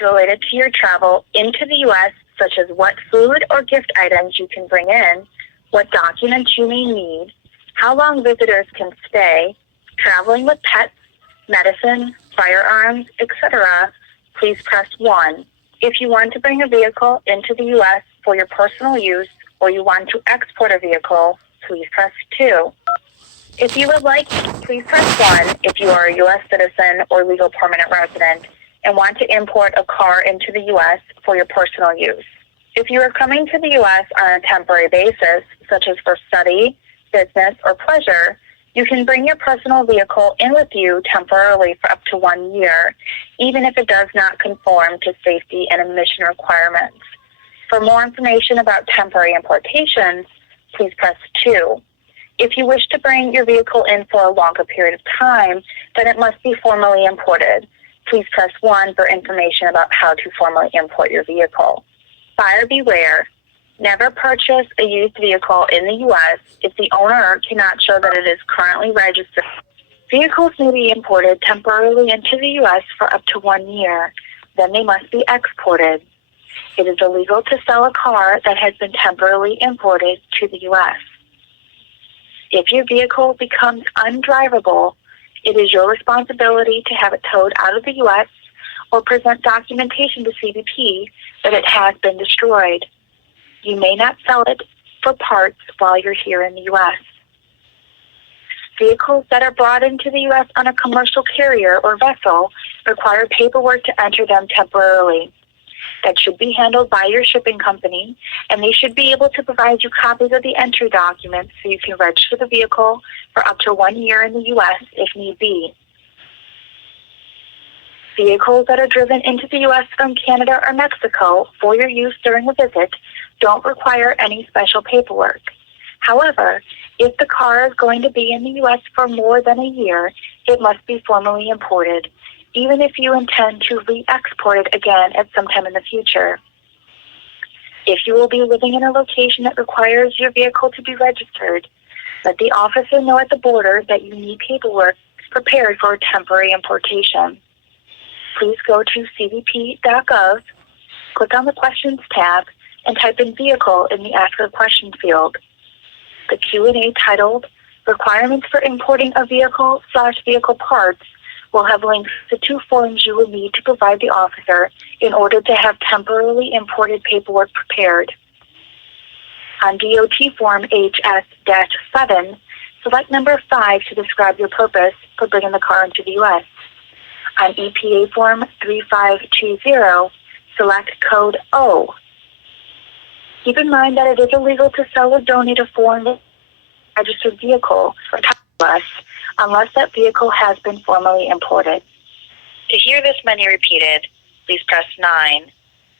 related to your travel into the U.S., such as what food or gift items you can bring in, what documents you may need, how long visitors can stay, traveling with pets, medicine, firearms, etc., please press 1. If you want to bring a vehicle into the U.S. for your personal use or you want to export a vehicle, please press 2. If you would like, please press 1 if you are a U.S. citizen or legal permanent resident and want to import a car into the U.S. for your personal use. If you are coming to the U.S. on a temporary basis, such as for study, business, or pleasure, you can bring your personal vehicle in with you temporarily for up to 1 year, even if it does not conform to safety and emission requirements. For more information about temporary importations, please press 2. If you wish to bring your vehicle in for a longer period of time, then it must be formally imported. Please press 1 for information about how to formally import your vehicle. Buyer beware. Never purchase a used vehicle in the U.S. if the owner cannot show that it is currently registered. Vehicles may be imported temporarily into the U.S. for up to 1 year. Then they must be exported. It is illegal to sell a car that has been temporarily imported to the U.S. If your vehicle becomes undrivable, it is your responsibility to have it towed out of the U.S. or present documentation to CBP that it has been destroyed. You may not sell it for parts while you're here in the U.S. Vehicles that are brought into the U.S. on a commercial carrier or vessel require paperwork to enter them temporarily. That should be handled by your shipping company, and they should be able to provide you copies of the entry documents so you can register the vehicle for up to 1 year in the U.S. if need be. Vehicles that are driven into the U.S. from Canada or Mexico for your use during a visit don't require any special paperwork. However, if the car is going to be in the U.S. for more than a year, it must be formally imported, even if you intend to re-export it again at some time in the future. If you will be living in a location that requires your vehicle to be registered, let the officer know at the border that you need paperwork prepared for a temporary importation. Please go to cbp.gov, click on the Questions tab, and type in Vehicle in the Ask a Question field. The Q&A titled Requirements for Importing a Vehicle/Vehicle Parts will have links to 2 forms you will need to provide the officer in order to have temporarily imported paperwork prepared. On DOT Form HS-7, select number 5 to describe your purpose for bringing the car into the U.S. On EPA Form 3520, select Code O. Keep in mind that it is illegal to sell or donate a foreign registered vehicle or title unless that vehicle has been formally imported. To hear this menu repeated, please press 9.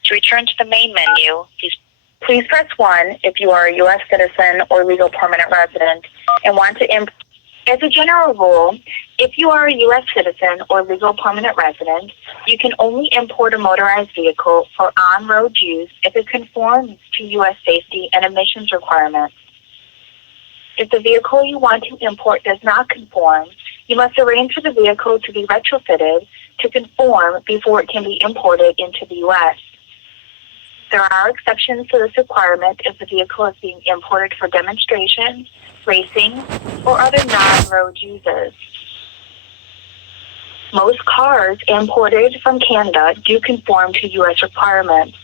To return to the main menu, please press 1 if you are a U.S. citizen or legal permanent resident and want to import. As a general rule, if you are a U.S. citizen or legal permanent resident, you can only import a motorized vehicle for on-road use if it conforms to U.S. safety and emissions requirements. If the vehicle you want to import does not conform, you must arrange for the vehicle to be retrofitted to conform before it can be imported into the U.S. There are exceptions to this requirement if the vehicle is being imported for demonstration, racing, or other non-road uses. Most cars imported from Canada do conform to U.S. requirements.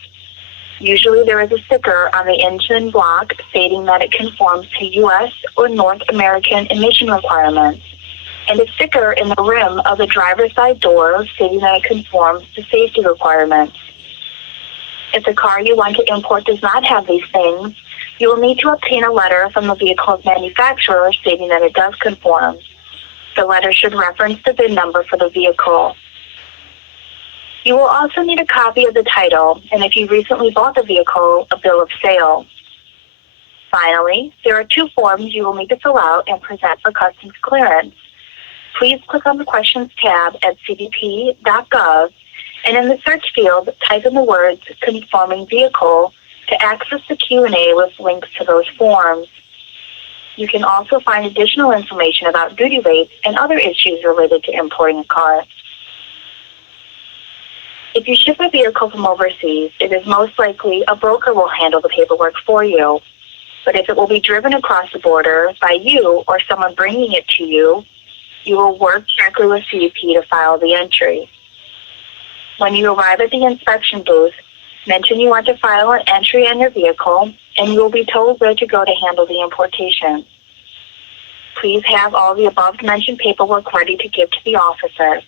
Usually there is a sticker on the engine block stating that it conforms to U.S. or North American emission requirements, and a sticker in the rim of the driver's side door stating that it conforms to safety requirements. If the car you want to import does not have these things, you will need to obtain a letter from the vehicle's manufacturer stating that it does conform. The letter should reference the VIN number for the vehicle. You will also need a copy of the title, and if you recently bought the vehicle, a bill of sale. Finally, there are 2 forms you will need to fill out and present for customs clearance. Please click on the Questions tab at cbp.gov, and in the search field, type in the words Conforming Vehicle to access the Q&A with links to those forms. You can also find additional information about duty rates and other issues related to importing a car. If you ship a vehicle from overseas, it is most likely a broker will handle the paperwork for you. But if it will be driven across the border by you or someone bringing it to you, you will work directly with CBP to file the entry. When you arrive at the inspection booth, mention you want to file an entry on your vehicle, and you will be told where to go to handle the importation. Please have all the above-mentioned paperwork ready to give to the officer.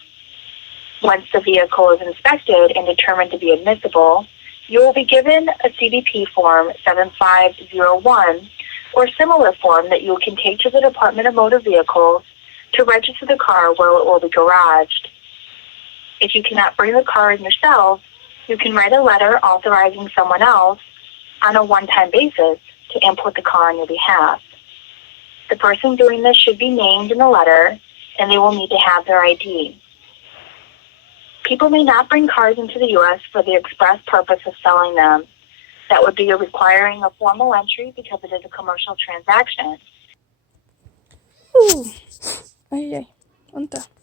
Once the vehicle is inspected and determined to be admissible, you will be given a CBP Form 7501 or similar form that you can take to the Department of Motor Vehicles to register the car where it will be garaged. If you cannot bring the car in yourself, you can write a letter authorizing someone else on a one-time basis to import the car on your behalf. The person doing this should be named in the letter, and they will need to have their ID. People may not bring cars into the U.S. for the express purpose of selling them. That would be requiring a formal entry because it is a commercial transaction. Ay, ay, ¿dónde está?